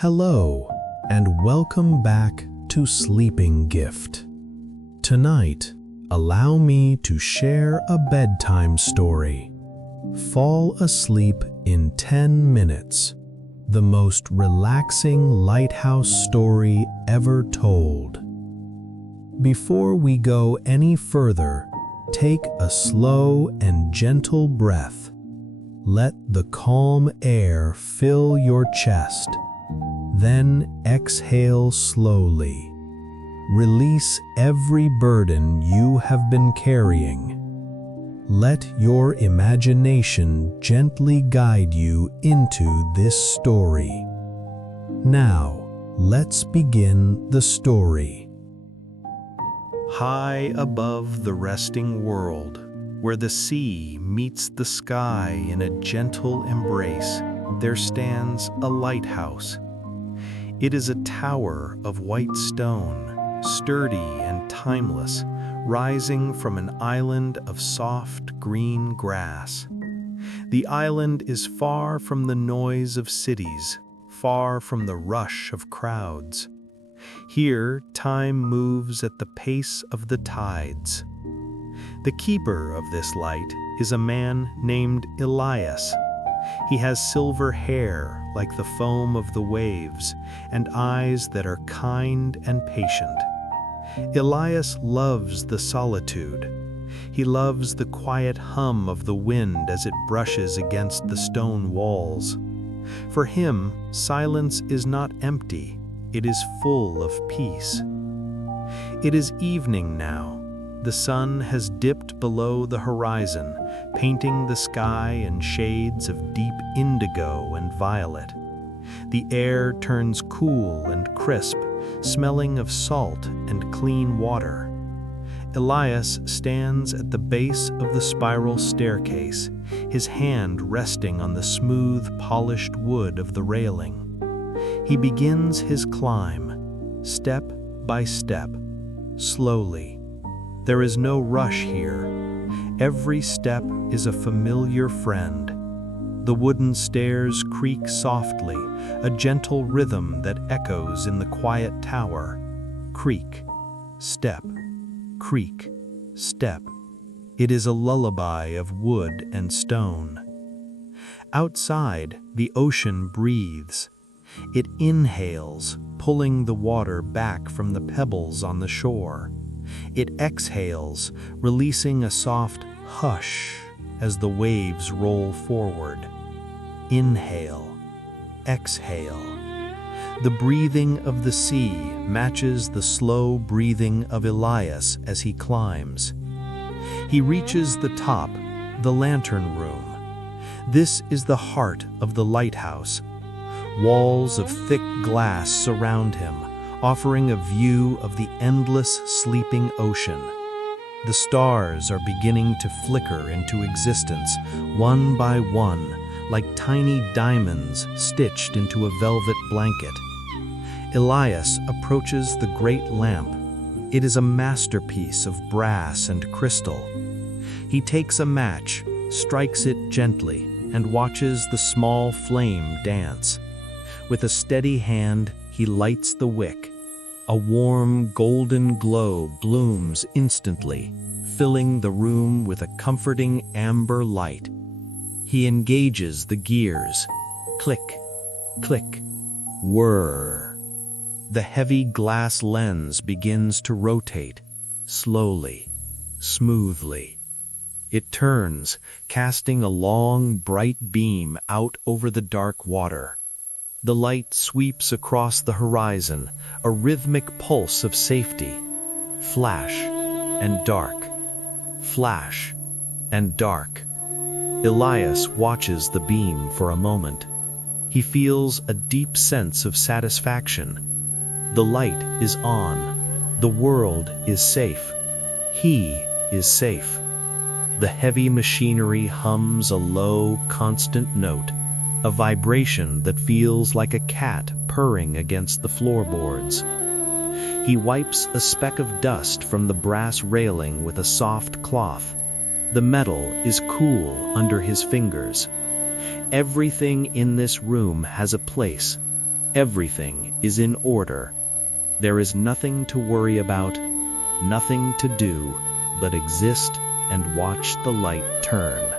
Hello, and welcome back to Sleeping Gift. Tonight, allow me to share a bedtime story. Fall asleep in 10 minutes. The most relaxing lighthouse story ever told. Before we go any further, take a slow and gentle breath. Let the calm air fill your chest. Then exhale slowly. Release every burden you have been carrying. Let your imagination gently guide you into this story. Now, let's begin the story. High above the resting world, where the sea meets the sky in a gentle embrace, there stands a lighthouse. It is a tower of white stone, sturdy and timeless, rising from an island of soft green grass. The island is far from the noise of cities, far from the rush of crowds. Here, time moves at the pace of the tides. The keeper of this light is a man named Elias. He has silver hair like the foam of the waves and eyes that are kind and patient. Elias loves the solitude. He loves the quiet hum of the wind as it brushes against the stone walls. For him, silence is not empty, it is full of peace. It is evening now. The sun has dipped below the horizon, painting the sky in shades of deep indigo and violet. The air turns cool and crisp, smelling of salt and clean water. Elias stands at the base of the spiral staircase, his hand resting on the smooth, polished wood of the railing. He begins his climb, step by step, slowly. There is no rush here. Every step is a familiar friend. The wooden stairs creak softly, a gentle rhythm that echoes in the quiet tower. Creak, step, creak, step. It is a lullaby of wood and stone. Outside, the ocean breathes. It inhales, pulling the water back from the pebbles on the shore. It exhales, releasing a soft hush as the waves roll forward. Inhale, exhale. The breathing of the sea matches the slow breathing of Elias as he climbs. He reaches the top, the lantern room. This is the heart of the lighthouse. Walls of thick glass surround him, offering a view of the endless sleeping ocean. The stars are beginning to flicker into existence, one by one, like tiny diamonds stitched into a velvet blanket. Elias approaches the great lamp. It is a masterpiece of brass and crystal. He takes a match, strikes it gently, and watches the small flame dance. With a steady hand, he lights the wick. A warm, golden glow blooms instantly, filling the room with a comforting amber light. He engages the gears. Click, click, whir. The heavy glass lens begins to rotate, slowly, smoothly. It turns, casting a long, bright beam out over the dark water. The light sweeps across the horizon, a rhythmic pulse of safety. Flash and dark. Flash and dark. Elias watches the beam for a moment. He feels a deep sense of satisfaction. The light is on. The world is safe. He is safe. The heavy machinery hums a low, constant note. A vibration that feels like a cat purring against the floorboards. He wipes a speck of dust from the brass railing with a soft cloth. The metal is cool under his fingers. Everything in this room has a place. Everything is in order. There is nothing to worry about, nothing to do but exist and watch the light turn.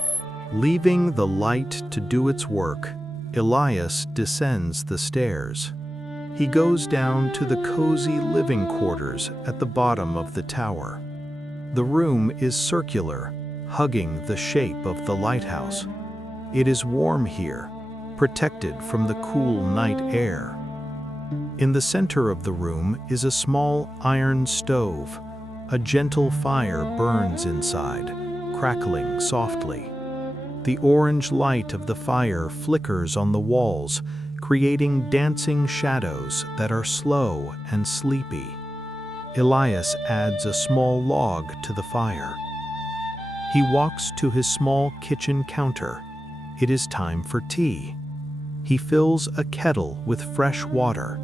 Leaving the light to do its work, Elias descends the stairs. He goes down to the cozy living quarters at the bottom of the tower. The room is circular, hugging the shape of the lighthouse. It is warm here, protected from the cool night air. In the center of the room is a small iron stove. A gentle fire burns inside, crackling softly. The orange light of the fire flickers on the walls, creating dancing shadows that are slow and sleepy. Elias adds a small log to the fire. He walks to his small kitchen counter. It is time for tea. He fills a kettle with fresh water.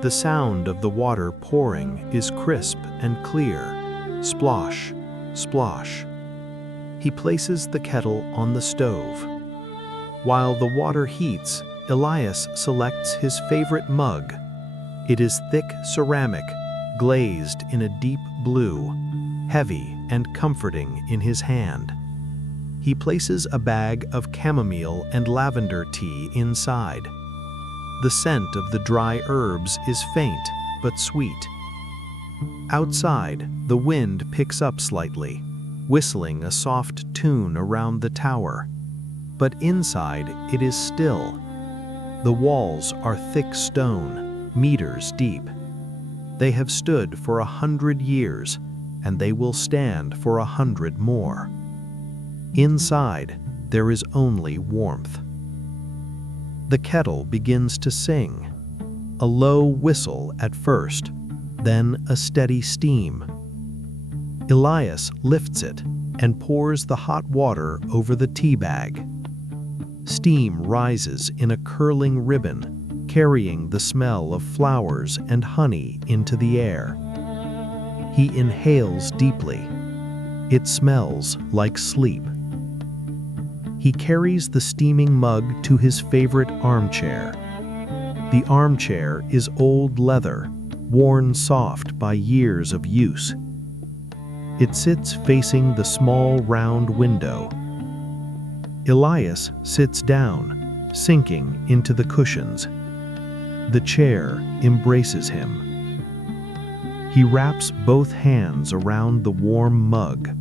The sound of the water pouring is crisp and clear. Splosh, splosh. He places the kettle on the stove. While the water heats, Elias selects his favorite mug. It is thick ceramic, glazed in a deep blue, heavy and comforting in his hand. He places a bag of chamomile and lavender tea inside. The scent of the dry herbs is faint but sweet. Outside, the wind picks up slightly, whistling a soft tune around the tower. But inside, it is still. The walls are thick stone, meters deep. They have stood for 100 years, and they will stand for 100 more. Inside, there is only warmth. The kettle begins to sing, a low whistle at first, then a steady steam. Elias lifts it and pours the hot water over the tea bag. Steam rises in a curling ribbon, carrying the smell of flowers and honey into the air. He inhales deeply. It smells like sleep. He carries the steaming mug to his favorite armchair. The armchair is old leather, worn soft by years of use. It sits facing the small round window. Elias sits down, sinking into the cushions. The chair embraces him. He wraps both hands around the warm mug.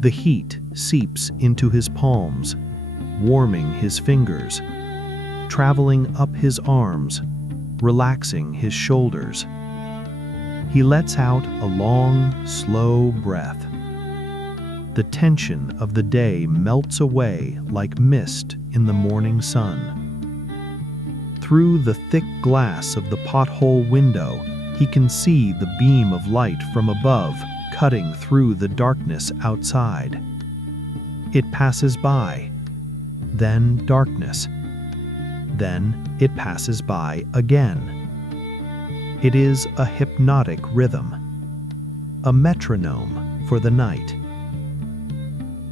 The heat seeps into his palms, warming his fingers, traveling up his arms, relaxing his shoulders. He lets out a long, slow breath. The tension of the day melts away like mist in the morning sun. Through the thick glass of the pothole window, he can see the beam of light from above cutting through the darkness outside. It passes by, then darkness. Then it passes by again. It is a hypnotic rhythm, a metronome for the night.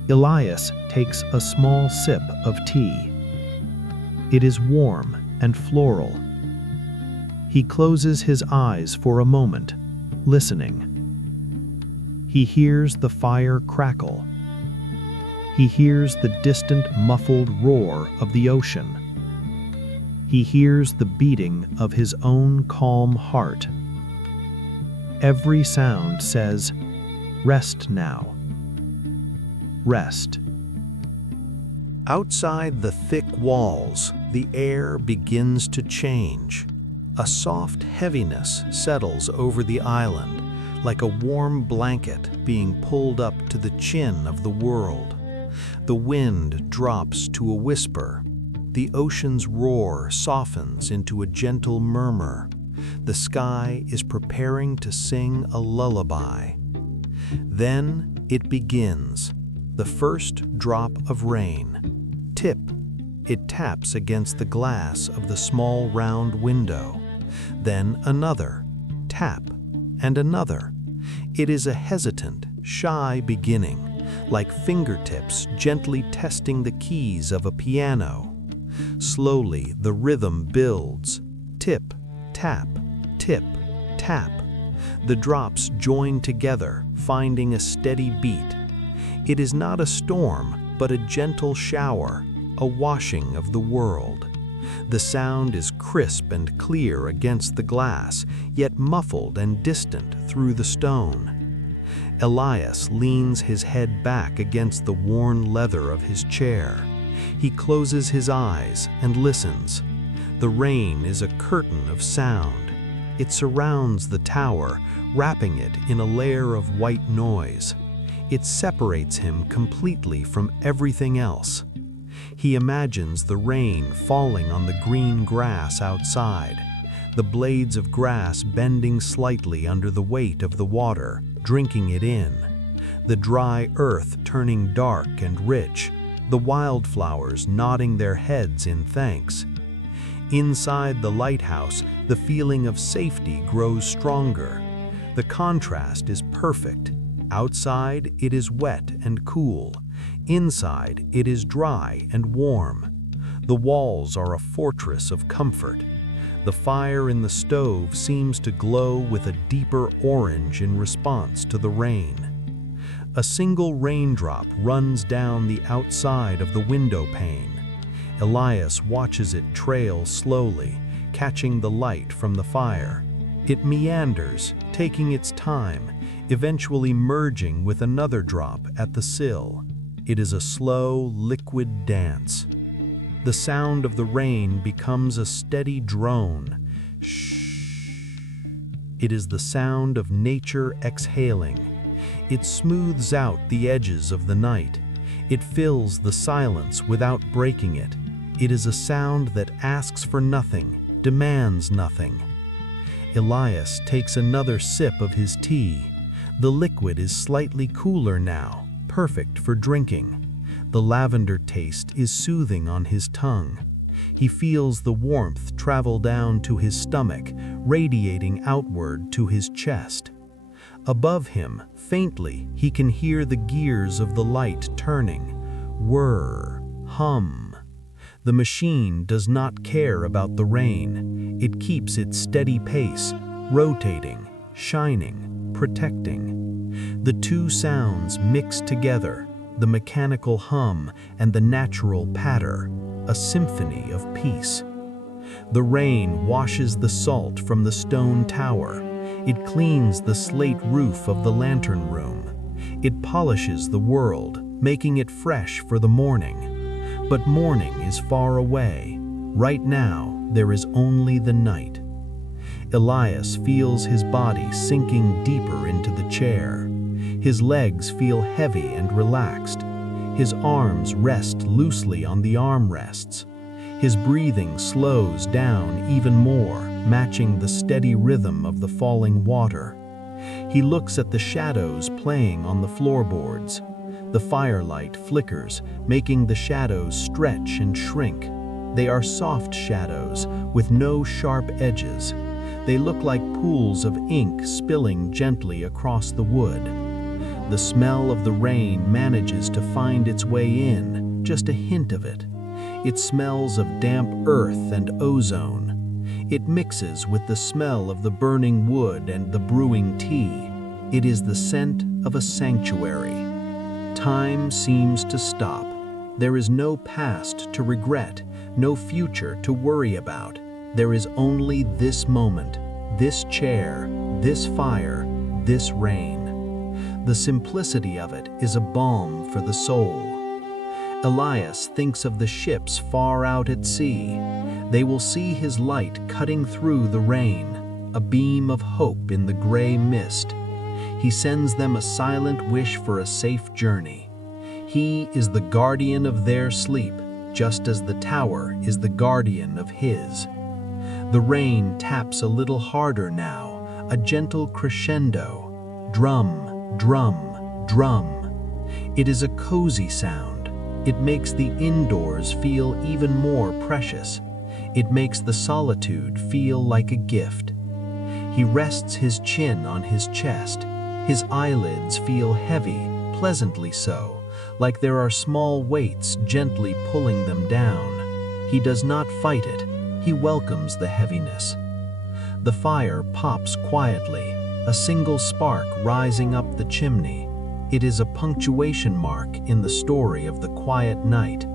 Elias takes a small sip of tea. It is warm and floral. He closes his eyes for a moment, listening. He hears the fire crackle. He hears the distant muffled roar of the ocean. He hears the beating of his own calm heart. Every sound says, "Rest now. Rest." Outside the thick walls, the air begins to change. A soft heaviness settles over the island, like a warm blanket being pulled up to the chin of the world. The wind drops to a whisper. The ocean's roar softens into a gentle murmur. The sky is preparing to sing a lullaby. Then it begins. The first drop of rain. Tip. It taps against the glass of the small round window. Then another. Tap. And another. It is a hesitant, shy beginning, like fingertips gently testing the keys of a piano. Slowly, the rhythm builds. Tip, tap, tip, tap. The drops join together, finding a steady beat. It is not a storm, but a gentle shower, a washing of the world. The sound is crisp and clear against the glass, yet muffled and distant through the stone. Elias leans his head back against the worn leather of his chair. He closes his eyes and listens. The rain is a curtain of sound. It surrounds the tower, wrapping it in a layer of white noise. It separates him completely from everything else. He imagines the rain falling on the green grass outside, the blades of grass bending slightly under the weight of the water, drinking it in, the dry earth turning dark and rich, the wildflowers nodding their heads in thanks. Inside the lighthouse, the feeling of safety grows stronger. The contrast is perfect. Outside, it is wet and cool. Inside, it is dry and warm. The walls are a fortress of comfort. The fire in the stove seems to glow with a deeper orange in response to the rain. A single raindrop runs down the outside of the window pane. Elias watches it trail slowly, catching the light from the fire. It meanders, taking its time, eventually merging with another drop at the sill. It is a slow, liquid dance. The sound of the rain becomes a steady drone. Shh. It is the sound of nature exhaling. It smooths out the edges of the night. It fills the silence without breaking it. It is a sound that asks for nothing, demands nothing. Elias takes another sip of his tea. The liquid is slightly cooler now, perfect for drinking. The lavender taste is soothing on his tongue. He feels the warmth travel down to his stomach, radiating outward to his chest. Above him, faintly, he can hear the gears of the light turning. Whir, hum. The machine does not care about the rain. It keeps its steady pace, rotating, shining, protecting. The two sounds mix together, the mechanical hum and the natural patter, a symphony of peace. The rain washes the salt from the stone tower. It cleans the slate roof of the lantern room. It polishes the world, making it fresh for the morning. But morning is far away. Right now, there is only the night. Elias feels his body sinking deeper into the chair. His legs feel heavy and relaxed. His arms rest loosely on the armrests. His breathing slows down even more, matching the steady rhythm of the falling water. He looks at the shadows playing on the floorboards. The firelight flickers, making the shadows stretch and shrink. They are soft shadows, with no sharp edges. They look like pools of ink spilling gently across the wood. The smell of the rain manages to find its way in, just a hint of it. It smells of damp earth and ozone. It mixes with the smell of the burning wood and the brewing tea. It is the scent of a sanctuary. Time seems to stop. There is no past to regret, no future to worry about. There is only this moment, this chair, this fire, this rain. The simplicity of it is a balm for the soul. Elias thinks of the ships far out at sea. They will see his light cutting through the rain, a beam of hope in the gray mist. He sends them a silent wish for a safe journey. He is the guardian of their sleep, just as the tower is the guardian of his. The rain taps a little harder now, a gentle crescendo. Drum, drum, drum. It is a cozy sound. It makes the indoors feel even more precious. It makes the solitude feel like a gift. He rests his chin on his chest. His eyelids feel heavy, pleasantly so, like there are small weights gently pulling them down. He does not fight it. He welcomes the heaviness. The fire pops quietly, a single spark rising up the chimney. It is a punctuation mark in the story of the quiet night.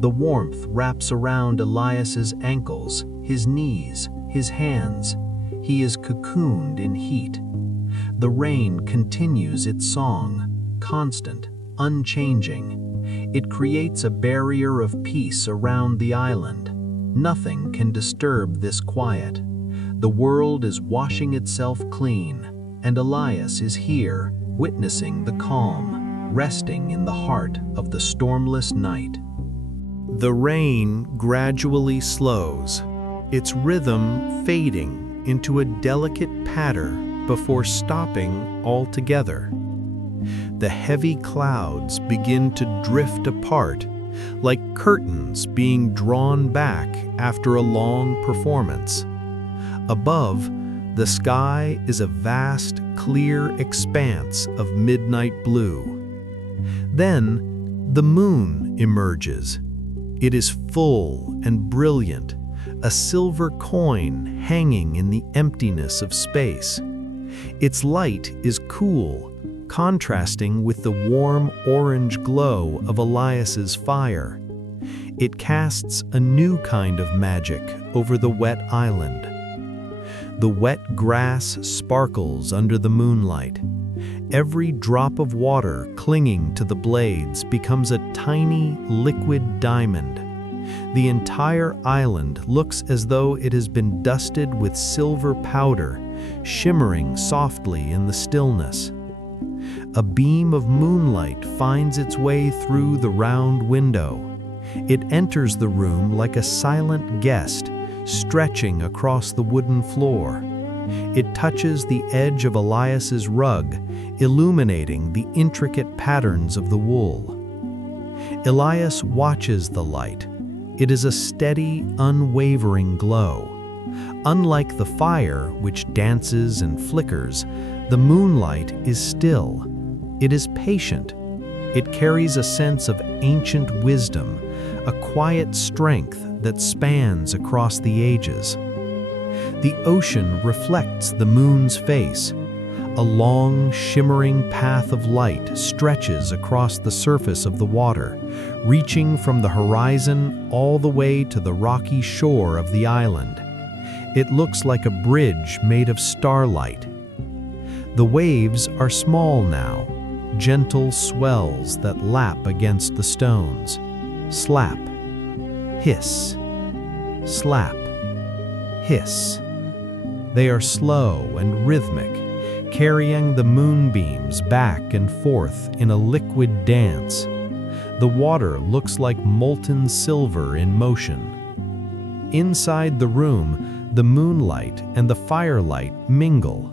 The warmth wraps around Elias's ankles, his knees, his hands. He is cocooned in heat. The rain continues its song, constant, unchanging. It creates a barrier of peace around the island. Nothing can disturb this quiet. The world is washing itself clean, and Elias is here, witnessing the calm, resting in the heart of the stormless night. The rain gradually slows, its rhythm fading into a delicate patter before stopping altogether. The heavy clouds begin to drift apart, like curtains being drawn back after a long performance. Above, the sky is a vast, clear expanse of midnight blue. Then, the moon emerges. It is full and brilliant, a silver coin hanging in the emptiness of space. Its light is cool, contrasting with the warm orange glow of Elias's fire. It casts a new kind of magic over the wet island. The wet grass sparkles under the moonlight. Every drop of water clinging to the blades becomes a tiny, liquid diamond. The entire island looks as though it has been dusted with silver powder, shimmering softly in the stillness. A beam of moonlight finds its way through the round window. It enters the room like a silent guest, stretching across the wooden floor. It touches the edge of Elias's rug, illuminating the intricate patterns of the wool. Elias watches the light. It is a steady, unwavering glow. Unlike the fire, which dances and flickers, the moonlight is still. It is patient. It carries a sense of ancient wisdom, a quiet strength that spans across the ages. The ocean reflects the moon's face. A long, shimmering path of light stretches across the surface of the water, reaching from the horizon all the way to the rocky shore of the island. It looks like a bridge made of starlight. The waves are small now, gentle swells that lap against the stones. Slap, hiss, slap, hiss. They are slow and rhythmic, carrying the moonbeams back and forth in a liquid dance. The water looks like molten silver in motion. Inside the room, the moonlight and the firelight mingle.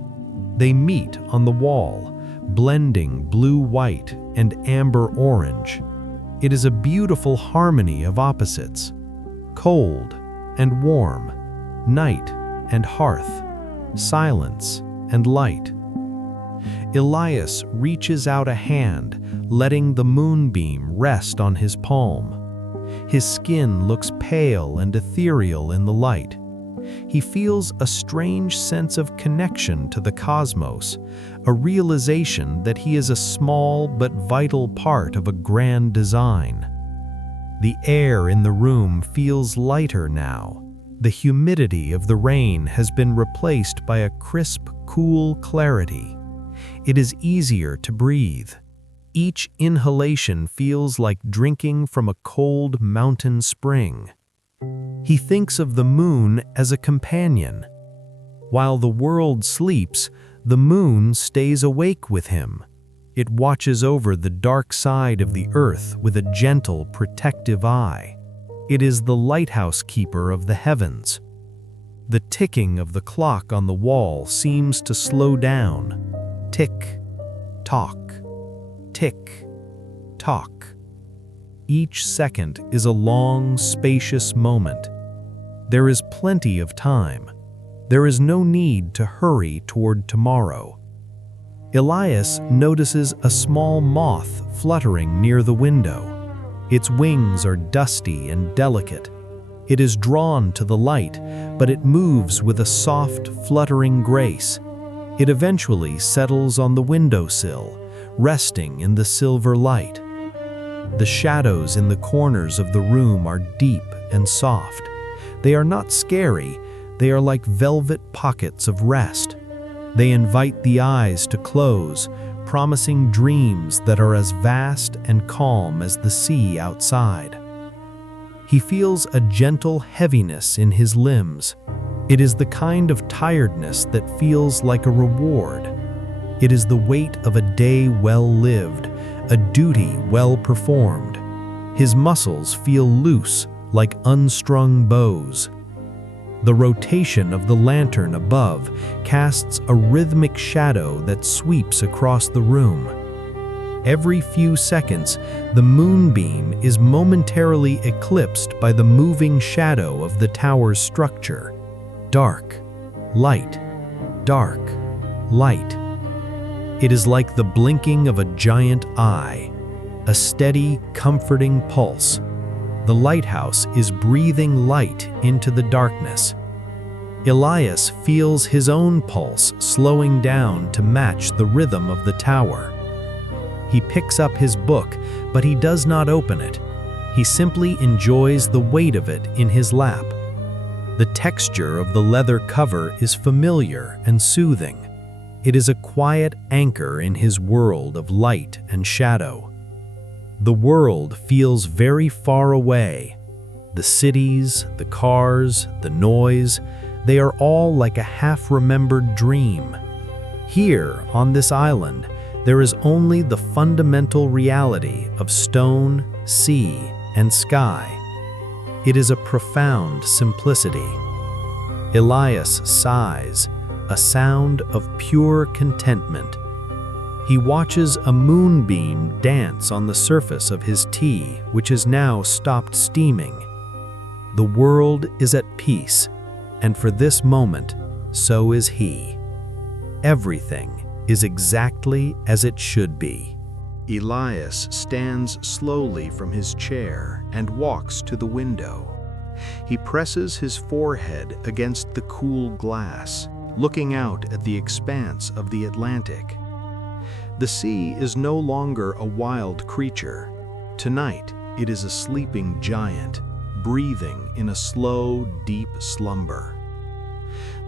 They meet on the wall, blending blue-white and amber-orange. It is a beautiful harmony of opposites: cold and warm, night and hearth, silence and light. Elias reaches out a hand, letting the moonbeam rest on his palm. His skin looks pale and ethereal in the light. He feels a strange sense of connection to the cosmos, a realization that he is a small but vital part of a grand design. The air in the room feels lighter now. The humidity of the rain has been replaced by a crisp, cool clarity. It is easier to breathe. Each inhalation feels like drinking from a cold mountain spring. He thinks of the moon as a companion. While the world sleeps, the moon stays awake with him. It watches over the dark side of the earth with a gentle, protective eye. It is the lighthouse keeper of the heavens. The ticking of the clock on the wall seems to slow down. Tick, tock, tick, tock. Each second is a long, spacious moment. There is plenty of time. There is no need to hurry toward tomorrow. Elias notices a small moth fluttering near the window. Its wings are dusty and delicate. It is drawn to the light, but it moves with a soft, fluttering grace. It eventually settles on the windowsill, resting in the silver light. The shadows in the corners of the room are deep and soft. They are not scary, they are like velvet pockets of rest. They invite the eyes to close, promising dreams that are as vast and calm as the sea outside. He feels a gentle heaviness in his limbs. It is the kind of tiredness that feels like a reward. It is the weight of a day well lived, a duty well performed. His muscles feel loose, like unstrung bows. The rotation of the lantern above casts a rhythmic shadow that sweeps across the room. Every few seconds, the moonbeam is momentarily eclipsed by the moving shadow of the tower's structure. Dark, light, dark, light. It is like the blinking of a giant eye, a steady, comforting pulse. The lighthouse is breathing light into the darkness. Elias feels his own pulse slowing down to match the rhythm of the tower. He picks up his book, but he does not open it. He simply enjoys the weight of it in his lap. The texture of the leather cover is familiar and soothing. It is a quiet anchor in his world of light and shadow. The world feels very far away. The cities, the cars, the noise, they are all like a half-remembered dream. Here, on this island, there is only the fundamental reality of stone, sea, and sky. It is a profound simplicity. Elias sighs, a sound of pure contentment. He watches a moonbeam dance on the surface of his tea, which has now stopped steaming. The world is at peace, and for this moment, so is he. Everything is exactly as it should be. Elias stands slowly from his chair and walks to the window. He presses his forehead against the cool glass, looking out at the expanse of the Atlantic. The sea is no longer a wild creature. Tonight, it is a sleeping giant, breathing in a slow, deep slumber.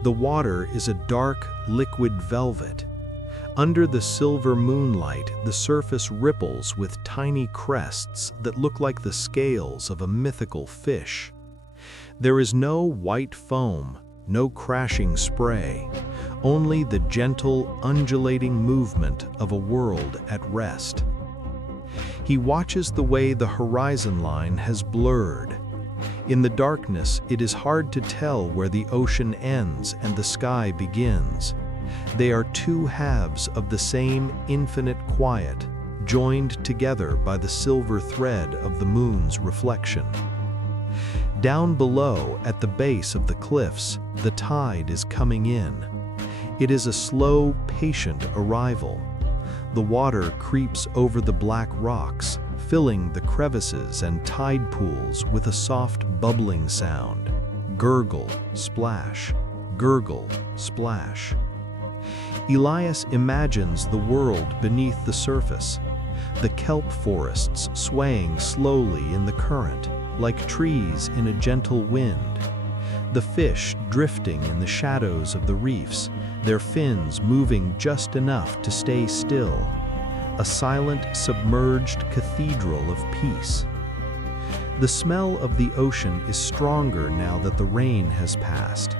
The water is a dark, liquid velvet. Under the silver moonlight, the surface ripples with tiny crests that look like the scales of a mythical fish. There is no white foam, no crashing spray, only the gentle, undulating movement of a world at rest. He watches the way the horizon line has blurred. In the darkness, it is hard to tell where the ocean ends and the sky begins. They are two halves of the same infinite quiet, joined together by the silver thread of the moon's reflection. Down below, at the base of the cliffs, the tide is coming in. It is a slow, patient arrival. The water creeps over the black rocks, filling the crevices and tide pools with a soft, bubbling sound. Gurgle, splash, gurgle, splash. Elias imagines the world beneath the surface, the kelp forests swaying slowly in the current, like trees in a gentle wind. The fish drifting in the shadows of the reefs, their fins moving just enough to stay still. A silent, submerged cathedral of peace. The smell of the ocean is stronger now that the rain has passed.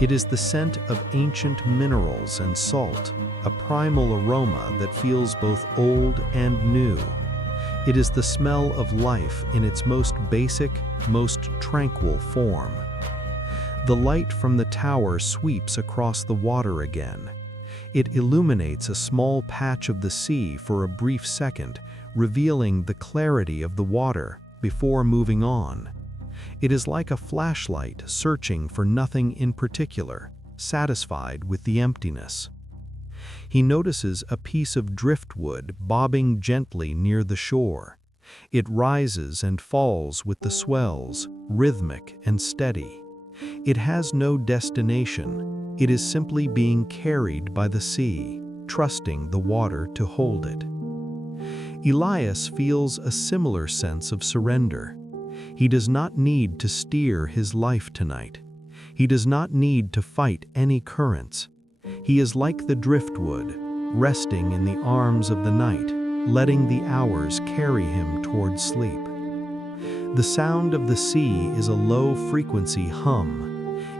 It is the scent of ancient minerals and salt, a primal aroma that feels both old and new. It is the smell of life in its most basic, most tranquil form. The light from the tower sweeps across the water again. It illuminates a small patch of the sea for a brief second, revealing the clarity of the water before moving on. It is like a flashlight searching for nothing in particular, satisfied with the emptiness. He notices a piece of driftwood bobbing gently near the shore. It rises and falls with the swells, rhythmic and steady. It has no destination. It is simply being carried by the sea, trusting the water to hold it. Elias feels a similar sense of surrender. He does not need to steer his life tonight. He does not need to fight any currents. He is like the driftwood, resting in the arms of the night, letting the hours carry him toward sleep. The sound of the sea is a low-frequency hum.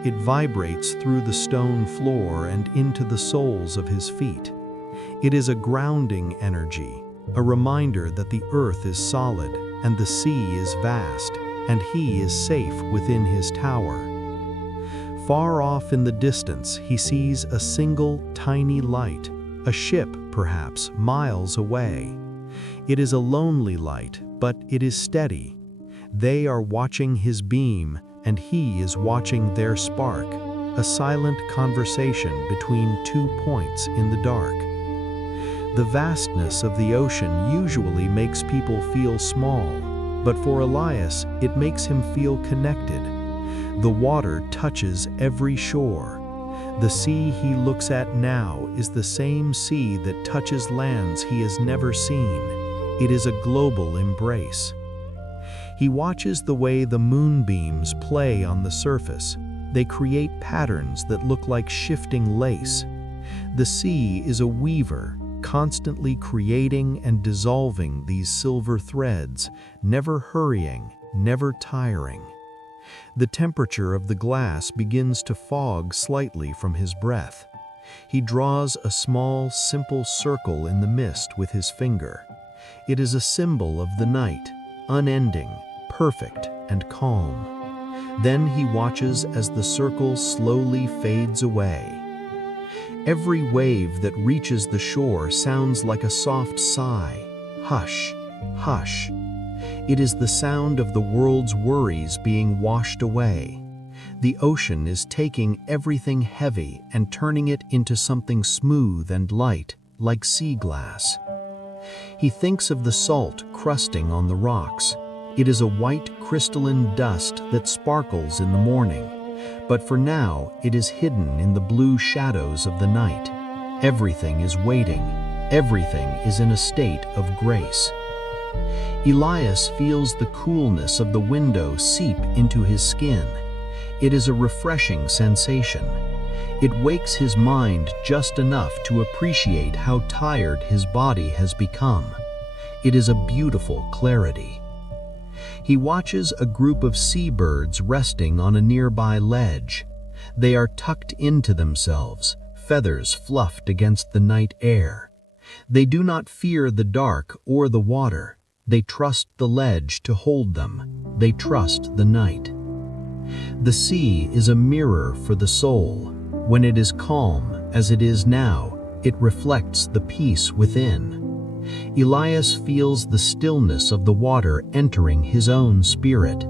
It vibrates through the stone floor and into the soles of his feet. It is a grounding energy, a reminder that the earth is solid and the sea is vast, and he is safe within his tower. Far off in the distance, he sees a single tiny light, a ship, perhaps, miles away. It is a lonely light, but it is steady. They are watching his beam, and he is watching their spark, a silent conversation between 2 points in the dark. The vastness of the ocean usually makes people feel small, but for Elias, it makes him feel connected. The water touches every shore. The sea he looks at now is the same sea that touches lands he has never seen. It is a global embrace. He watches the way the moonbeams play on the surface. They create patterns that look like shifting lace. The sea is a weaver, constantly creating and dissolving these silver threads, never hurrying, never tiring. The temperature of the glass begins to fog slightly from his breath. He draws a small, simple circle in the mist with his finger. It is a symbol of the night, unending, perfect, and calm. Then he watches as the circle slowly fades away. Every wave that reaches the shore sounds like a soft sigh. Hush, hush. It is the sound of the world's worries being washed away. The ocean is taking everything heavy and turning it into something smooth and light, like sea glass. He thinks of the salt crusting on the rocks. It is a white crystalline dust that sparkles in the morning, but for now it is hidden in the blue shadows of the night. Everything is waiting. Everything is in a state of grace. Elias feels the coolness of the window seep into his skin. It is a refreshing sensation. It wakes his mind just enough to appreciate how tired his body has become. It is a beautiful clarity. He watches a group of seabirds resting on a nearby ledge. They are tucked into themselves, feathers fluffed against the night air. They do not fear the dark or the water. They trust the ledge to hold them. They trust the night. The sea is a mirror for the soul. When it is calm, as it is now, it reflects the peace within. Elias feels the stillness of the water entering his own spirit.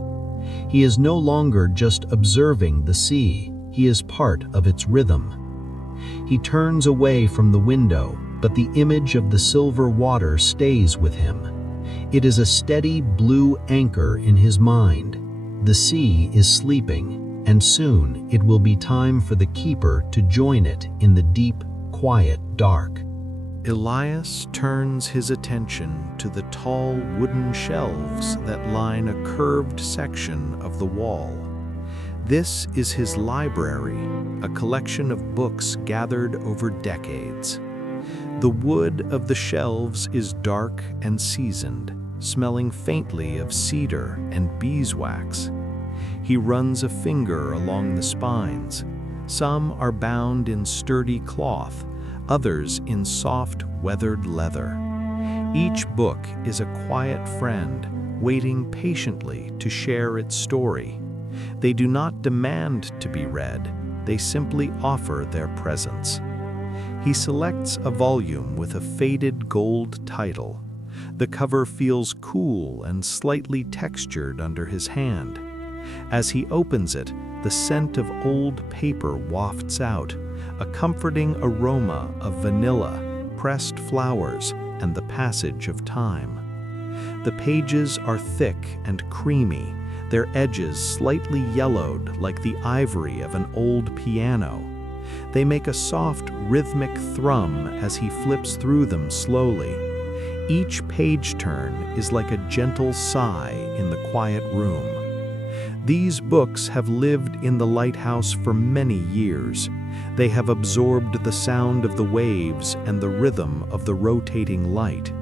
He is no longer just observing the sea. He is part of its rhythm. He turns away from the window, but the image of the silver water stays with him. It is a steady blue anchor in his mind. The sea is sleeping, and soon it will be time for the keeper to join it in the deep, quiet dark. Elias turns his attention to the tall wooden shelves that line a curved section of the wall. This is his library, a collection of books gathered over decades. The wood of the shelves is dark and seasoned, smelling faintly of cedar and beeswax. He runs a finger along the spines. Some are bound in sturdy cloth, others in soft, weathered leather. Each book is a quiet friend, waiting patiently to share its story. They do not demand to be read, they simply offer their presence. He selects a volume with a faded gold title. The cover feels cool and slightly textured under his hand. As he opens it, the scent of old paper wafts out, a comforting aroma of vanilla, pressed flowers, and the passage of time. The pages are thick and creamy, their edges slightly yellowed like the ivory of an old piano. They make a soft, rhythmic thrum as he flips through them slowly. Each page turn is like a gentle sigh in the quiet room. These books have lived in the lighthouse for many years. They have absorbed the sound of the waves and the rhythm of the rotating light.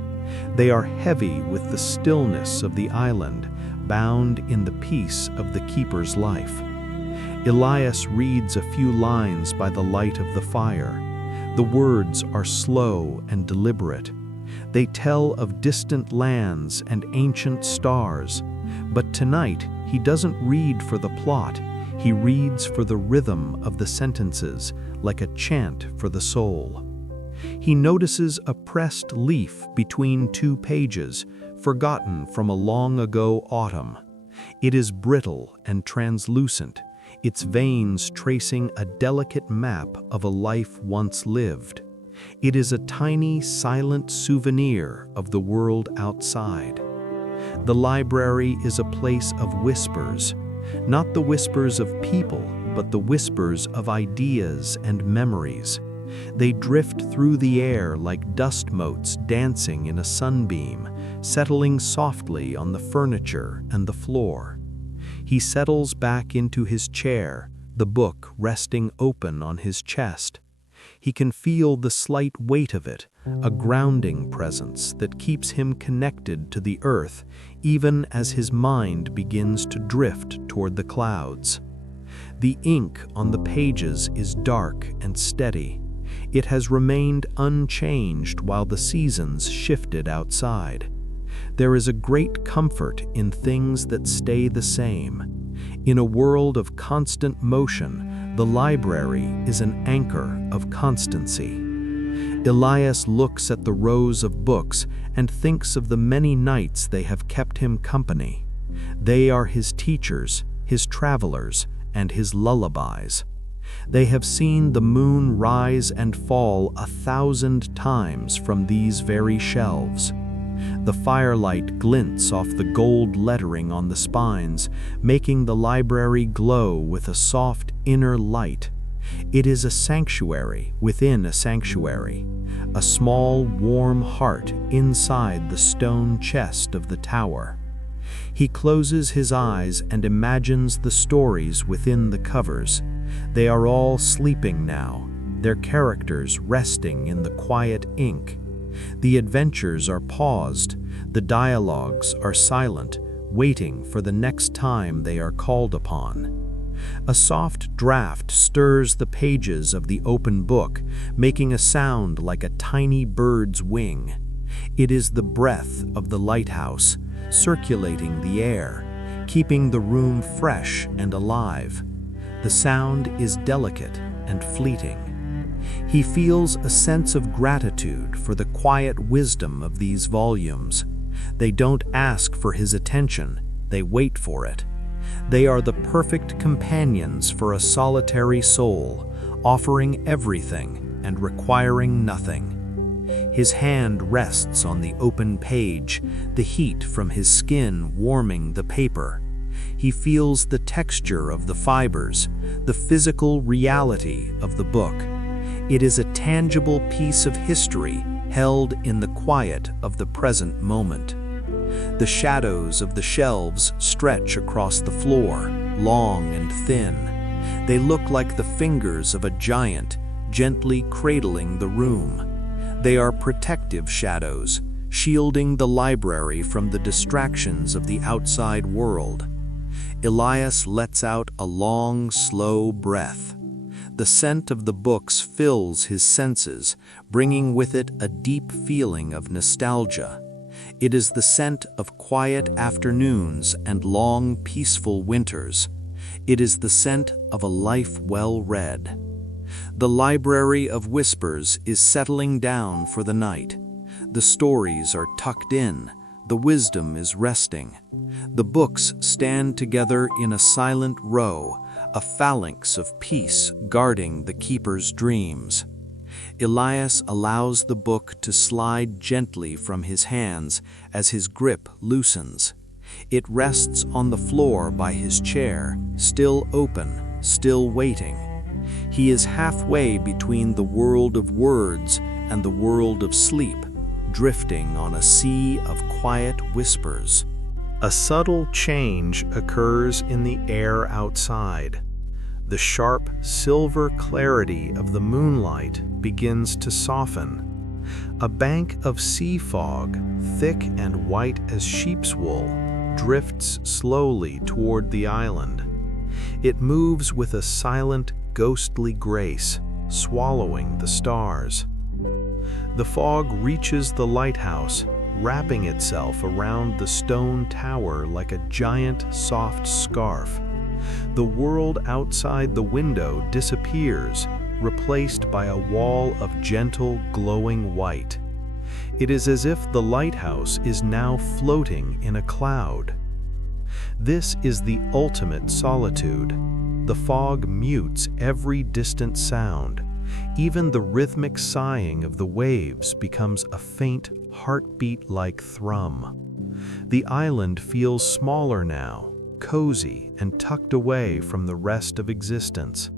They are heavy with the stillness of the island, bound in the peace of the keeper's life. Elias reads a few lines by the light of the fire. The words are slow and deliberate. They tell of distant lands and ancient stars. But tonight, he doesn't read for the plot. He reads for the rhythm of the sentences, like a chant for the soul. He notices a pressed leaf between two pages, forgotten from a long-ago autumn. It is brittle and translucent, its veins tracing a delicate map of a life once lived. It is a tiny, silent souvenir of the world outside. The library is a place of whispers, not the whispers of people, but the whispers of ideas and memories. They drift through the air like dust motes dancing in a sunbeam, settling softly on the furniture and the floor. He settles back into his chair, the book resting open on his chest. He can feel the slight weight of it, a grounding presence that keeps him connected to the earth, even as his mind begins to drift toward the clouds. The ink on the pages is dark and steady. It has remained unchanged while the seasons shifted outside. There is a great comfort in things that stay the same. In a world of constant motion, the library is an anchor of constancy. Elias looks at the rows of books and thinks of the many nights they have kept him company. They are his teachers, his travelers, and his lullabies. They have seen the moon rise and fall 1,000 times from these very shelves. The firelight glints off the gold lettering on the spines, making the library glow with a soft inner light. It is a sanctuary within a sanctuary, a small, warm heart inside the stone chest of the tower. He closes his eyes and imagines the stories within the covers. They are all sleeping now, their characters resting in the quiet ink. The adventures are paused, the dialogues are silent, waiting for the next time they are called upon. A soft draft stirs the pages of the open book, making a sound like a tiny bird's wing. It is the breath of the lighthouse, circulating the air, keeping the room fresh and alive. The sound is delicate and fleeting. He feels a sense of gratitude for the quiet wisdom of these volumes. They don't ask for his attention, they wait for it. They are the perfect companions for a solitary soul, offering everything and requiring nothing. His hand rests on the open page, the heat from his skin warming the paper. He feels the texture of the fibers, the physical reality of the book. It is a tangible piece of history held in the quiet of the present moment. The shadows of the shelves stretch across the floor, long and thin. They look like the fingers of a giant, gently cradling the room. They are protective shadows, shielding the library from the distractions of the outside world. Elias lets out a long, slow breath. The scent of the books fills his senses, bringing with it a deep feeling of nostalgia. It is the scent of quiet afternoons and long, peaceful winters. It is the scent of a life well read. The library of whispers is settling down for the night. The stories are tucked in. The wisdom is resting. The books stand together in a silent row, a phalanx of peace guarding the keeper's dreams. Elias allows the book to slide gently from his hands as his grip loosens. It rests on the floor by his chair, still open, still waiting. He is halfway between the world of words and the world of sleep, drifting on a sea of quiet whispers. A subtle change occurs in the air outside. The sharp silver clarity of the moonlight begins to soften. A bank of sea fog, thick and white as sheep's wool, drifts slowly toward the island. It moves with a silent, ghostly grace, swallowing the stars. The fog reaches the lighthouse, wrapping itself around the stone tower like a giant, soft scarf. The world outside the window disappears, replaced by a wall of gentle, glowing white. It is as if the lighthouse is now floating in a cloud. This is the ultimate solitude. The fog mutes every distant sound. Even the rhythmic sighing of the waves becomes a faint, heartbeat-like thrum. The island feels smaller now, cozy and tucked away from the rest of existence.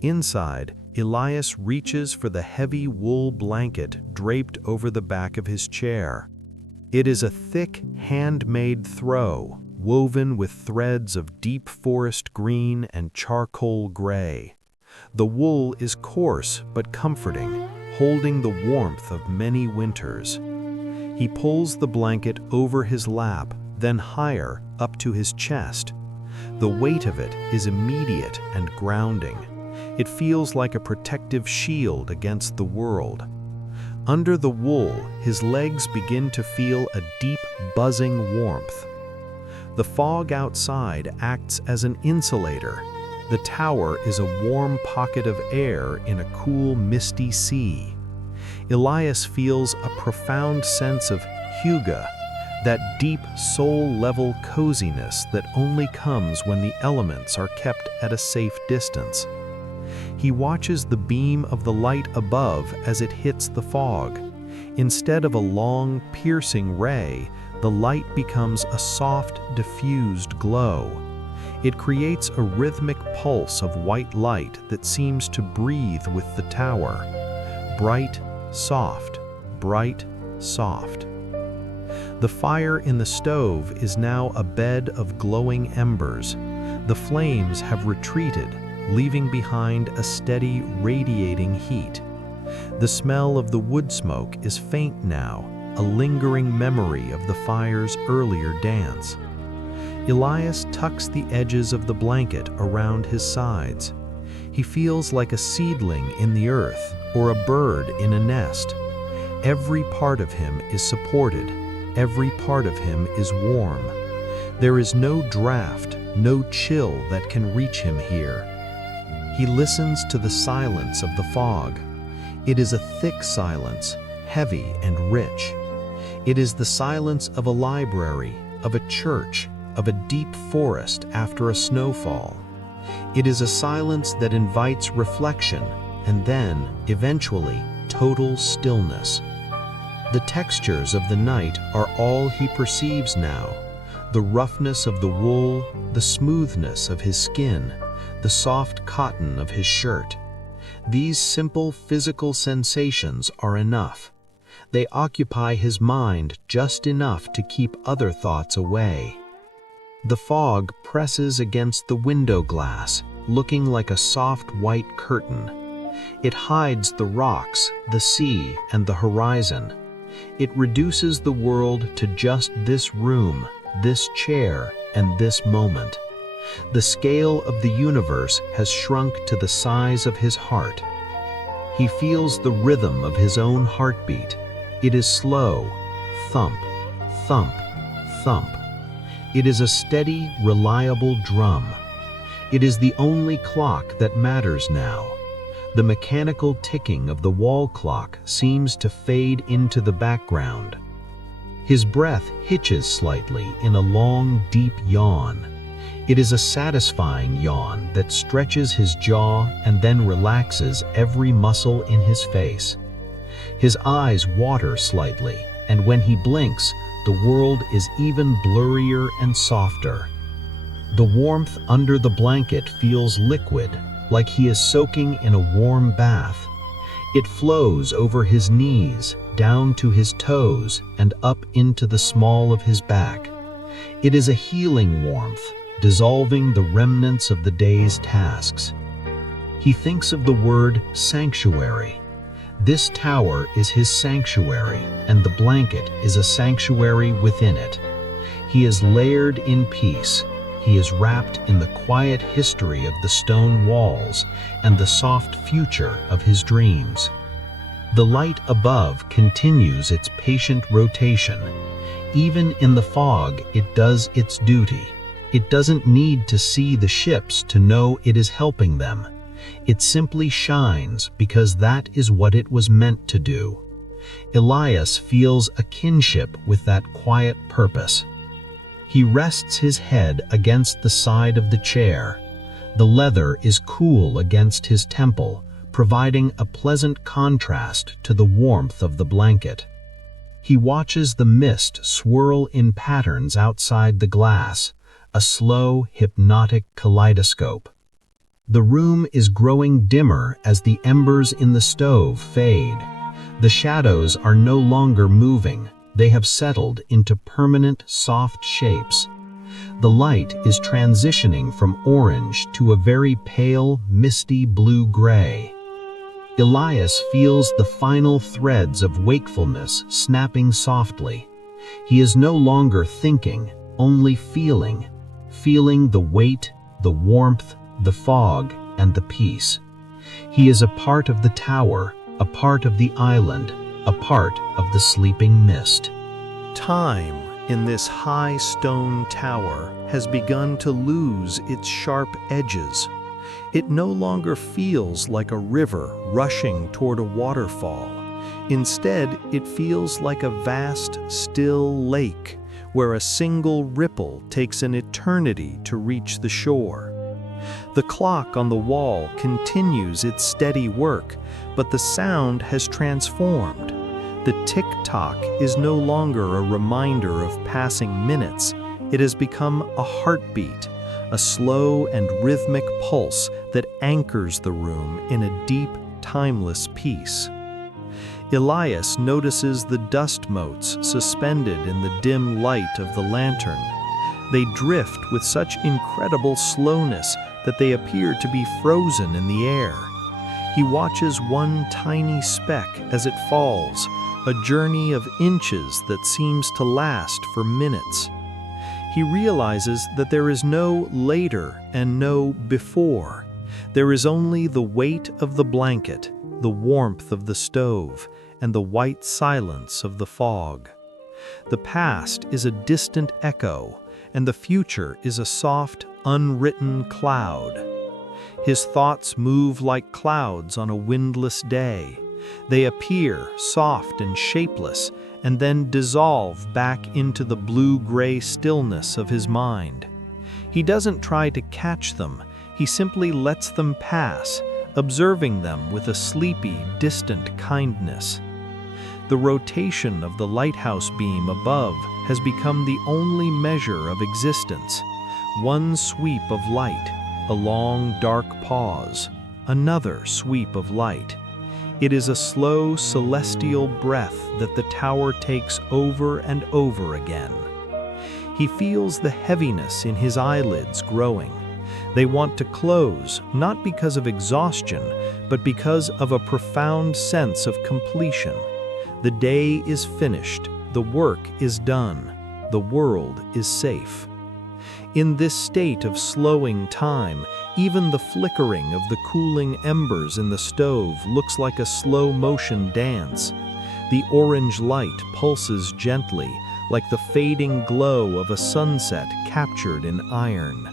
Inside, Elias reaches for the heavy wool blanket draped over the back of his chair. It is a thick, handmade throw, woven with threads of deep forest green and charcoal gray. The wool is coarse but comforting, holding the warmth of many winters. He pulls the blanket over his lap, then higher, up to his chest. The weight of it is immediate and grounding. It feels like a protective shield against the world. Under the wool, his legs begin to feel a deep, buzzing warmth. The fog outside acts as an insulator. The tower is a warm pocket of air in a cool, misty sea. Elias feels a profound sense of hygge, that deep, soul-level coziness that only comes when the elements are kept at a safe distance. He watches the beam of the light above as it hits the fog. Instead of a long, piercing ray, the light becomes a soft, diffused glow. It creates a rhythmic pulse of white light that seems to breathe with the tower. Bright, soft, bright, soft. The fire in the stove is now a bed of glowing embers. The flames have retreated, leaving behind a steady, radiating heat. The smell of the wood smoke is faint now, a lingering memory of the fire's earlier dance. Elias tucks the edges of the blanket around his sides. He feels like a seedling in the earth or a bird in a nest. Every part of him is supported. Every part of him is warm. There is no draft, no chill that can reach him here. He listens to the silence of the fog. It is a thick silence, heavy and rich. It is the silence of a library, of a church, of a deep forest after a snowfall. It is a silence that invites reflection and then, eventually, total stillness. The textures of the night are all he perceives now. The roughness of the wool, the smoothness of his skin, the soft cotton of his shirt. These simple physical sensations are enough. They occupy his mind just enough to keep other thoughts away. The fog presses against the window glass, looking like a soft white curtain. It hides the rocks, the sea, and the horizon. It reduces the world to just this room, this chair, and this moment. The scale of the universe has shrunk to the size of his heart. He feels the rhythm of his own heartbeat. It is slow, thump, thump, thump. It is a steady, reliable drum. It is the only clock that matters now. The mechanical ticking of the wall clock seems to fade into the background. His breath hitches slightly in a long, deep yawn. It is a satisfying yawn that stretches his jaw and then relaxes every muscle in his face. His eyes water slightly, and when he blinks, the world is even blurrier and softer. The warmth under the blanket feels liquid, like he is soaking in a warm bath. It flows over his knees, down to his toes, and up into the small of his back. It is a healing warmth, dissolving the remnants of the day's tasks. He thinks of the word sanctuary. This tower is his sanctuary, and the blanket is a sanctuary within it. He is layered in peace. He is wrapped in the quiet history of the stone walls and the soft future of his dreams. The light above continues its patient rotation. Even in the fog, it does its duty. It doesn't need to see the ships to know it is helping them. It simply shines because that is what it was meant to do. Elias feels a kinship with that quiet purpose. He rests his head against the side of the chair. The leather is cool against his temple, providing a pleasant contrast to the warmth of the blanket. He watches the mist swirl in patterns outside the glass, a slow, hypnotic kaleidoscope. The room is growing dimmer as the embers in the stove fade. The shadows are no longer moving. They have settled into permanent, soft shapes. The light is transitioning from orange to a very pale, misty blue-gray. Elias feels the final threads of wakefulness snapping softly. He is no longer thinking, only feeling the weight, the warmth, the fog, and the peace. He is a part of the tower, a part of the island, a part of the sleeping mist. Time in this high stone tower has begun to lose its sharp edges. It no longer feels like a river rushing toward a waterfall. Instead, it feels like a vast, still lake where a single ripple takes an eternity to reach the shore. The clock on the wall continues its steady work, but the sound has transformed. The tick-tock is no longer a reminder of passing minutes. It has become a heartbeat, a slow and rhythmic pulse that anchors the room in a deep, timeless peace. Elias notices the dust motes suspended in the dim light of the lantern. They drift with such incredible slowness that they appear to be frozen in the air. He watches one tiny speck as it falls, a journey of inches that seems to last for minutes. He realizes that there is no later and no before. There is only the weight of the blanket, the warmth of the stove, and the white silence of the fog. The past is a distant echo, and the future is a soft, unwritten cloud. His thoughts move like clouds on a windless day. They appear soft and shapeless, and then dissolve back into the blue-gray stillness of his mind. He doesn't try to catch them, he simply lets them pass, observing them with a sleepy, distant kindness. The rotation of the lighthouse beam above has become the only measure of existence. One sweep of light, a long, dark pause, another sweep of light. It is a slow, celestial breath that the tower takes over and over again. He feels the heaviness in his eyelids growing. They want to close, not because of exhaustion, but because of a profound sense of completion. The day is finished, the work is done, the world is safe. In this state of slowing time, even the flickering of the cooling embers in the stove looks like a slow-motion dance. The orange light pulses gently, like the fading glow of a sunset captured in iron.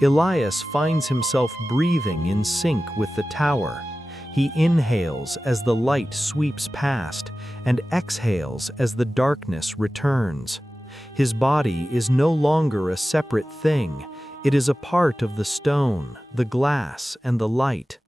Elias finds himself breathing in sync with the tower. He inhales as the light sweeps past, and exhales as the darkness returns. His body is no longer a separate thing. It is a part of the stone, the glass, and the light.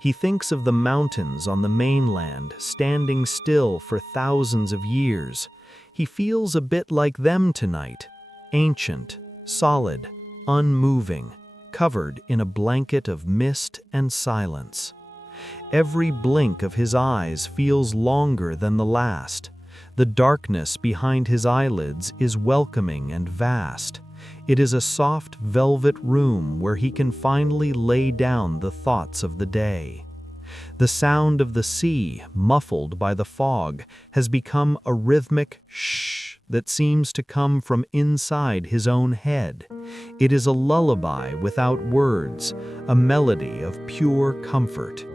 He thinks of the mountains on the mainland, standing still for thousands of years. He feels a bit like them tonight, ancient, solid, unmoving, covered in a blanket of mist and silence. Every blink of his eyes feels longer than the last. The darkness behind his eyelids is welcoming and vast. It is a soft velvet room where he can finally lay down the thoughts of the day. The sound of the sea, muffled by the fog, has become a rhythmic shh that seems to come from inside his own head. It is a lullaby without words, a melody of pure comfort.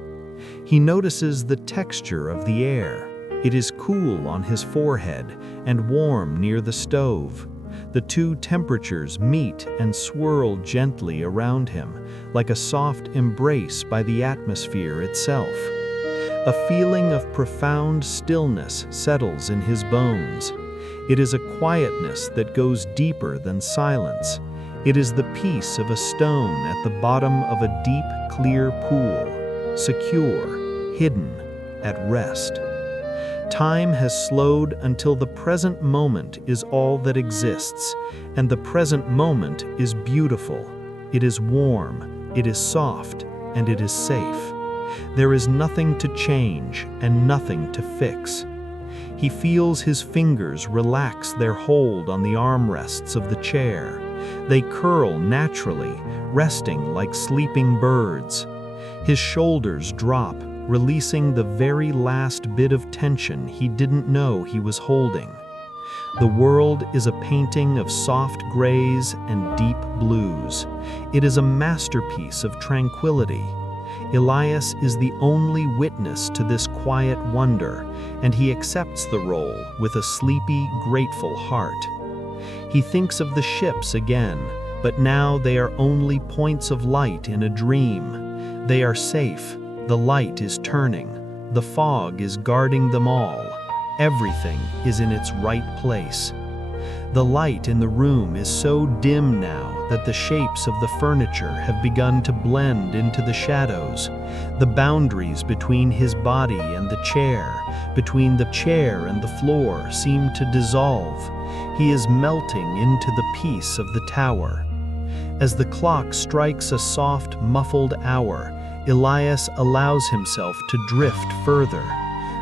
He notices the texture of the air. It is cool on his forehead and warm near the stove. The two temperatures meet and swirl gently around him, like a soft embrace by the atmosphere itself. A feeling of profound stillness settles in his bones. It is a quietness that goes deeper than silence. It is the peace of a stone at the bottom of a deep, clear pool, secure, hidden, at rest. Time has slowed until the present moment is all that exists, and the present moment is beautiful. It is warm, it is soft, and it is safe. There is nothing to change and nothing to fix. He feels his fingers relax their hold on the armrests of the chair. They curl naturally, resting like sleeping birds. His shoulders drop, releasing the very last bit of tension he didn't know he was holding. The world is a painting of soft grays and deep blues. It is a masterpiece of tranquility. Elias is the only witness to this quiet wonder, and he accepts the role with a sleepy, grateful heart. He thinks of the ships again, but now they are only points of light in a dream. They are safe. The light is turning. The fog is guarding them all. Everything is in its right place. The light in the room is so dim now that the shapes of the furniture have begun to blend into the shadows. The boundaries between his body and the chair, between the chair and the floor, seem to dissolve. He is melting into the peace of the tower. As the clock strikes a soft, muffled hour, Elias allows himself to drift further.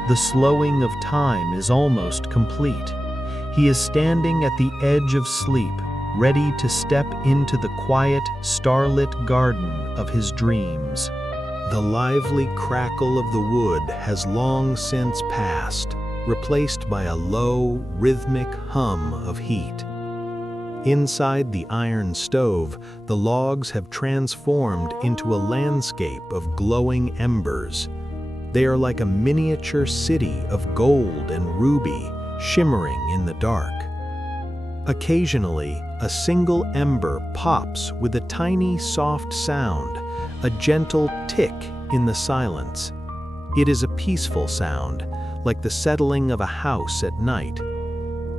The slowing of time is almost complete. He is standing at the edge of sleep, ready to step into the quiet, starlit garden of his dreams. The lively crackle of the wood has long since passed, replaced by a low, rhythmic hum of heat. Inside the iron stove, the logs have transformed into a landscape of glowing embers. They are like a miniature city of gold and ruby, shimmering in the dark. Occasionally, a single ember pops with a tiny, soft sound, a gentle tick in the silence. It is a peaceful sound, like the settling of a house at night.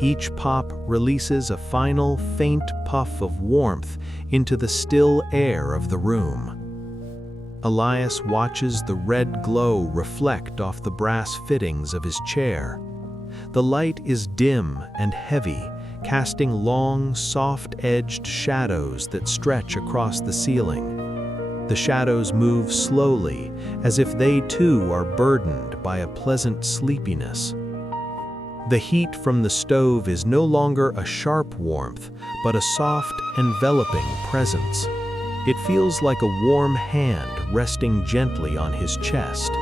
Each pop releases a final, faint puff of warmth into the still air of the room. Elias watches the red glow reflect off the brass fittings of his chair. The light is dim and heavy, casting long, soft-edged shadows that stretch across the ceiling. The shadows move slowly, as if they too are burdened by a pleasant sleepiness. The heat from the stove is no longer a sharp warmth, but a soft, enveloping presence. It feels like a warm hand resting gently on his chest.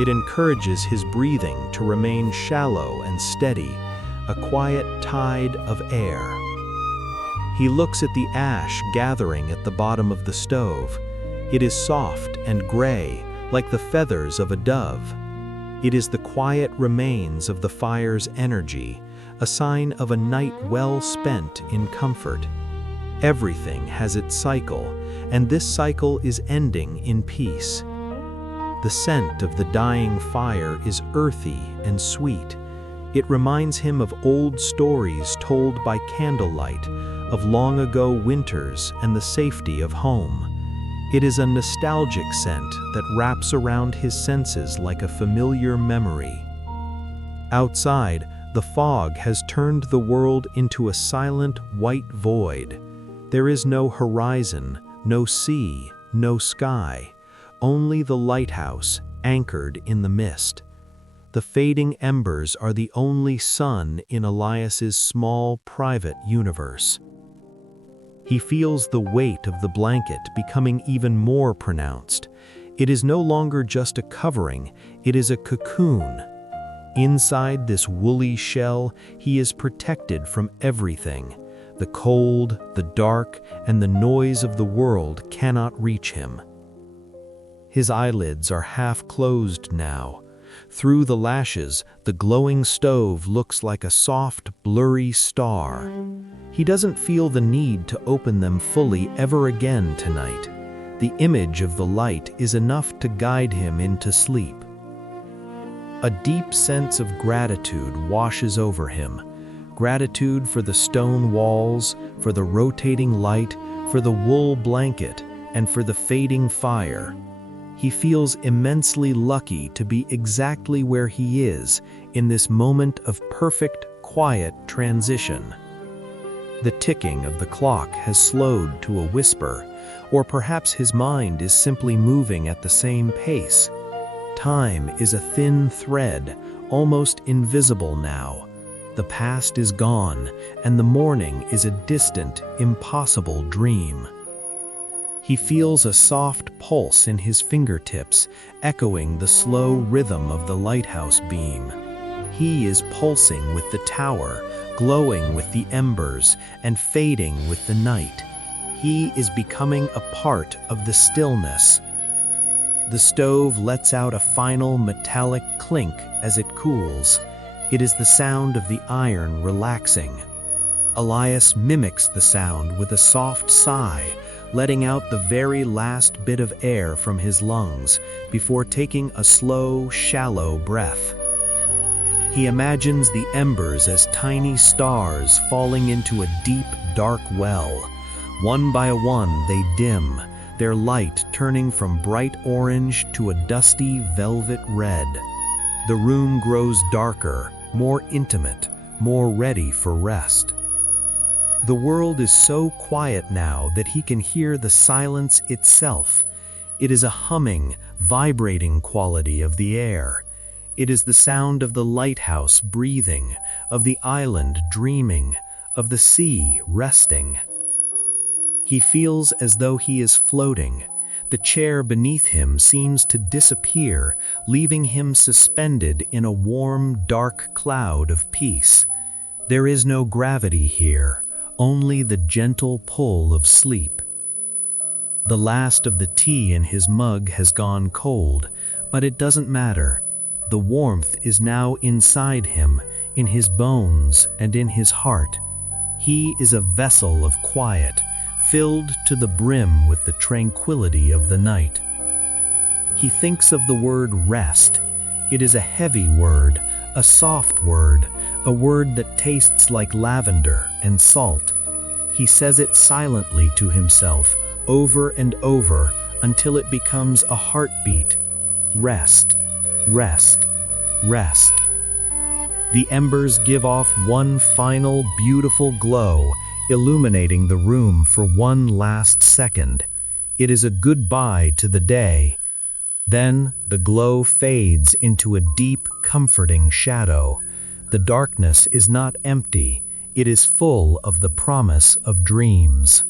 It encourages his breathing to remain shallow and steady, a quiet tide of air. He looks at the ash gathering at the bottom of the stove. It is soft and gray, like the feathers of a dove. It is the quiet remains of the fire's energy, a sign of a night well spent in comfort. Everything has its cycle, and this cycle is ending in peace. The scent of the dying fire is earthy and sweet. It reminds him of old stories told by candlelight, of long ago winters and the safety of home. It is a nostalgic scent that wraps around his senses like a familiar memory. Outside, the fog has turned the world into a silent white void. There is no horizon, no sea, no sky, only the lighthouse anchored in the mist. The fading embers are the only sun in Elias's small, private universe. He feels the weight of the blanket becoming even more pronounced. It is no longer just a covering, it is a cocoon. Inside this woolly shell, he is protected from everything. The cold, the dark, and the noise of the world cannot reach him. His eyelids are half closed now. Through the lashes, the glowing stove looks like a soft, blurry star. He doesn't feel the need to open them fully ever again tonight. The image of the light is enough to guide him into sleep. A deep sense of gratitude washes over him. Gratitude for the stone walls, for the rotating light, for the wool blanket, and for the fading fire. He feels immensely lucky to be exactly where he is in this moment of perfect, quiet transition. The ticking of the clock has slowed to a whisper, or perhaps his mind is simply moving at the same pace. Time is a thin thread, almost invisible now. The past is gone, and the morning is a distant, impossible dream. He feels a soft pulse in his fingertips, echoing the slow rhythm of the lighthouse beam. He is pulsing with the tower, glowing with the embers, and fading with the night. He is becoming a part of the stillness. The stove lets out a final metallic clink as it cools. It is the sound of the iron relaxing. Elias mimics the sound with a soft sigh, letting out the very last bit of air from his lungs before taking a slow, shallow breath. He imagines the embers as tiny stars falling into a deep, dark well. One by one they dim, their light turning from bright orange to a dusty velvet red. The room grows darker, more intimate, more ready for rest. The world is so quiet now that he can hear the silence itself. It is a humming, vibrating quality of the air. It is the sound of the lighthouse breathing, of the island dreaming, of the sea resting. He feels as though he is floating. The chair beneath him seems to disappear, leaving him suspended in a warm, dark cloud of peace. There is no gravity here, only the gentle pull of sleep. The last of the tea in his mug has gone cold, but it doesn't matter. The warmth is now inside him, in his bones and in his heart. He is a vessel of quiet, filled to the brim with the tranquility of the night. He thinks of the word rest. It is a heavy word, a soft word, a word that tastes like lavender and salt. He says it silently to himself, over and over, until it becomes a heartbeat. Rest, rest, rest. The embers give off one final beautiful glow, illuminating the room for one last second. It is a goodbye to the day. Then the glow fades into a deep, comforting shadow. The darkness is not empty, it is full of the promise of dreams.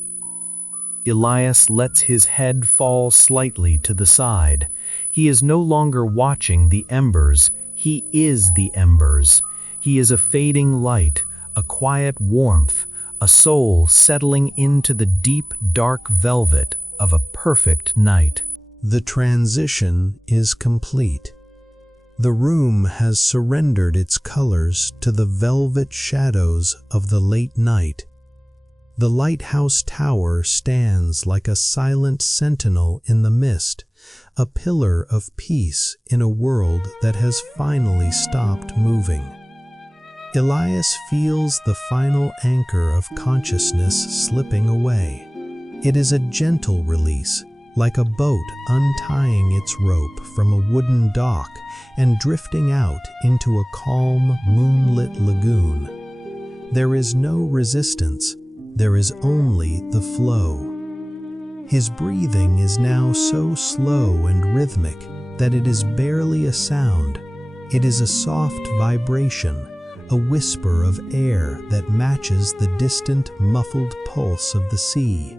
Elias lets his head fall slightly to the side. He is no longer watching the embers, he is the embers. He is a fading light, a quiet warmth, a soul settling into the deep, dark velvet of a perfect night. The transition is complete. The room has surrendered its colors to the velvet shadows of the late night. The lighthouse tower stands like a silent sentinel in the mist, a pillar of peace in a world that has finally stopped moving. Elias feels the final anchor of consciousness slipping away. It is a gentle release, like a boat untying its rope from a wooden dock and drifting out into a calm, moonlit lagoon. There is no resistance, there is only the flow. His breathing is now so slow and rhythmic that it is barely a sound. It is a soft vibration, a whisper of air that matches the distant, muffled pulse of the sea.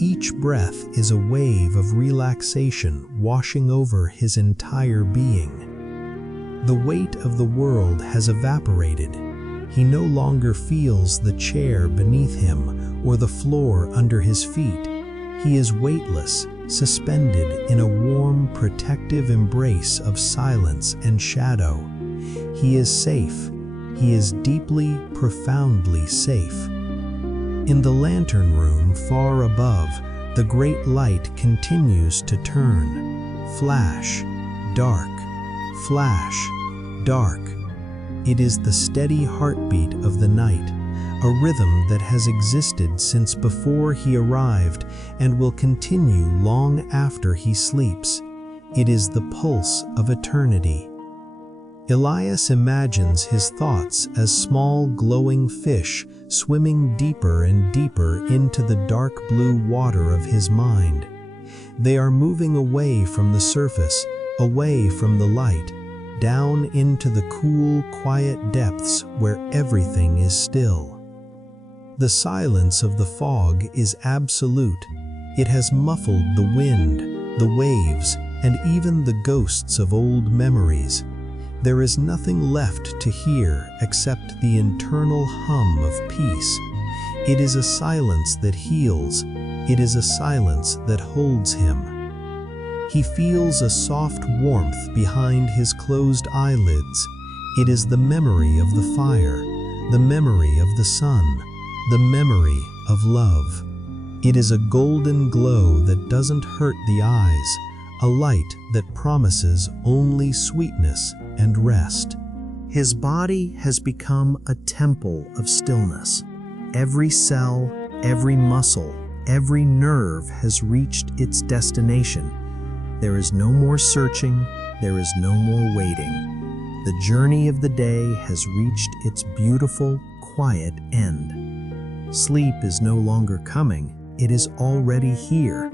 Each breath is a wave of relaxation washing over his entire being. The weight of the world has evaporated. He no longer feels the chair beneath him or the floor under his feet. He is weightless, suspended in a warm, protective embrace of silence and shadow. He is safe. He is deeply, profoundly safe. In the lantern room far above, the great light continues to turn. Flash, dark, flash, dark. It is the steady heartbeat of the night, a rhythm that has existed since before he arrived and will continue long after he sleeps. It is the pulse of eternity. Elias imagines his thoughts as small glowing fish swimming deeper and deeper into the dark blue water of his mind. They are moving away from the surface, away from the light, down into the cool, quiet depths where everything is still. The silence of the fog is absolute. It has muffled the wind, the waves, and even the ghosts of old memories. There is nothing left to hear except the internal hum of peace. It is a silence that heals. It is a silence that holds him. He feels a soft warmth behind his closed eyelids. It is the memory of the fire, the memory of the sun, the memory of love. It is a golden glow that doesn't hurt the eyes, a light that promises only sweetness and rest. His body has become a temple of stillness. Every cell, every muscle, every nerve has reached its destination. There is no more searching, there is no more waiting. The journey of the day has reached its beautiful, quiet end. Sleep is no longer coming, it is already here.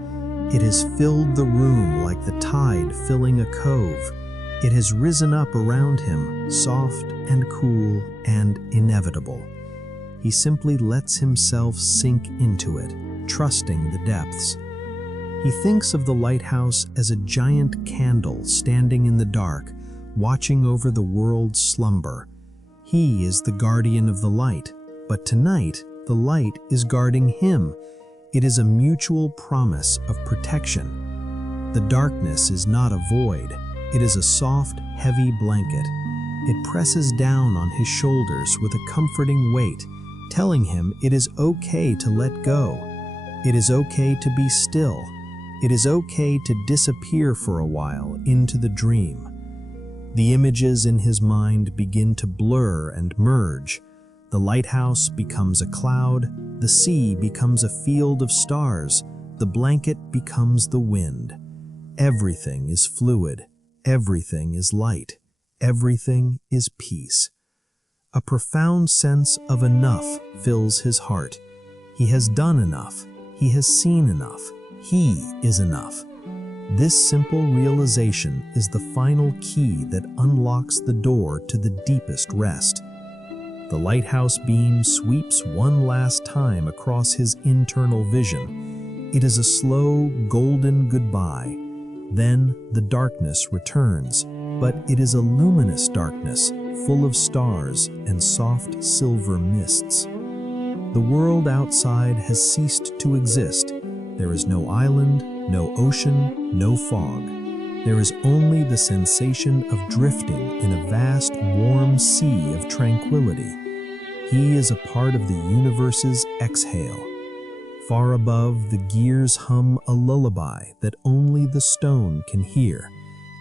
It has filled the room like the tide filling a cove. It has risen up around him, soft and cool and inevitable. He simply lets himself sink into it, trusting the depths. He thinks of the lighthouse as a giant candle standing in the dark, watching over the world's slumber. He is the guardian of the light, but tonight the light is guarding him. It is a mutual promise of protection. The darkness is not a void. It is a soft, heavy blanket. It presses down on his shoulders with a comforting weight, telling him it is okay to let go. It is okay to be still. It is okay to disappear for a while into the dream. The images in his mind begin to blur and merge. The lighthouse becomes a cloud, the sea becomes a field of stars, the blanket becomes the wind. Everything is fluid. Everything is light. Everything is peace. A profound sense of enough fills his heart. He has done enough. He has seen enough. He is enough. This simple realization is the final key that unlocks the door to the deepest rest. The lighthouse beam sweeps one last time across his internal vision. It is a slow, golden goodbye. Then the darkness returns, but it is a luminous darkness, full of stars and soft silver mists. The world outside has ceased to exist. There is no island, no ocean, no fog. There is only the sensation of drifting in a vast, warm sea of tranquility. He is a part of the universe's exhale. Far above, the gears hum a lullaby that only the stone can hear.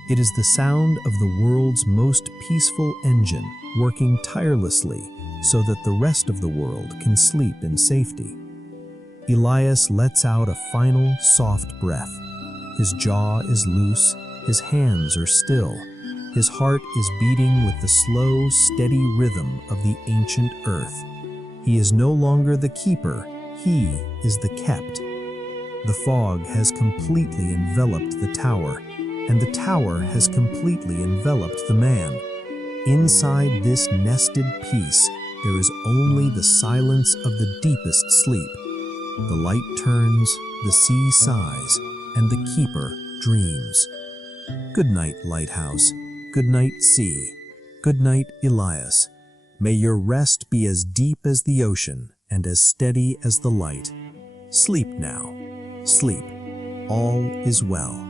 It is the sound of the world's most peaceful engine working tirelessly so that the rest of the world can sleep in safety. Elias lets out a final, soft breath. His jaw is loose, his hands are still. His heart is beating with the slow, steady rhythm of the ancient earth. He is no longer the keeper, he is the kept. The fog has completely enveloped the tower, and the tower has completely enveloped the man. Inside this nested peace, there is only the silence of the deepest sleep. The light turns, the sea sighs, and the keeper dreams. Good night, Lighthouse. Good night, sea. Good night, Elias. May your rest be as deep as the ocean and as steady as the light. Sleep now. Sleep. All is well.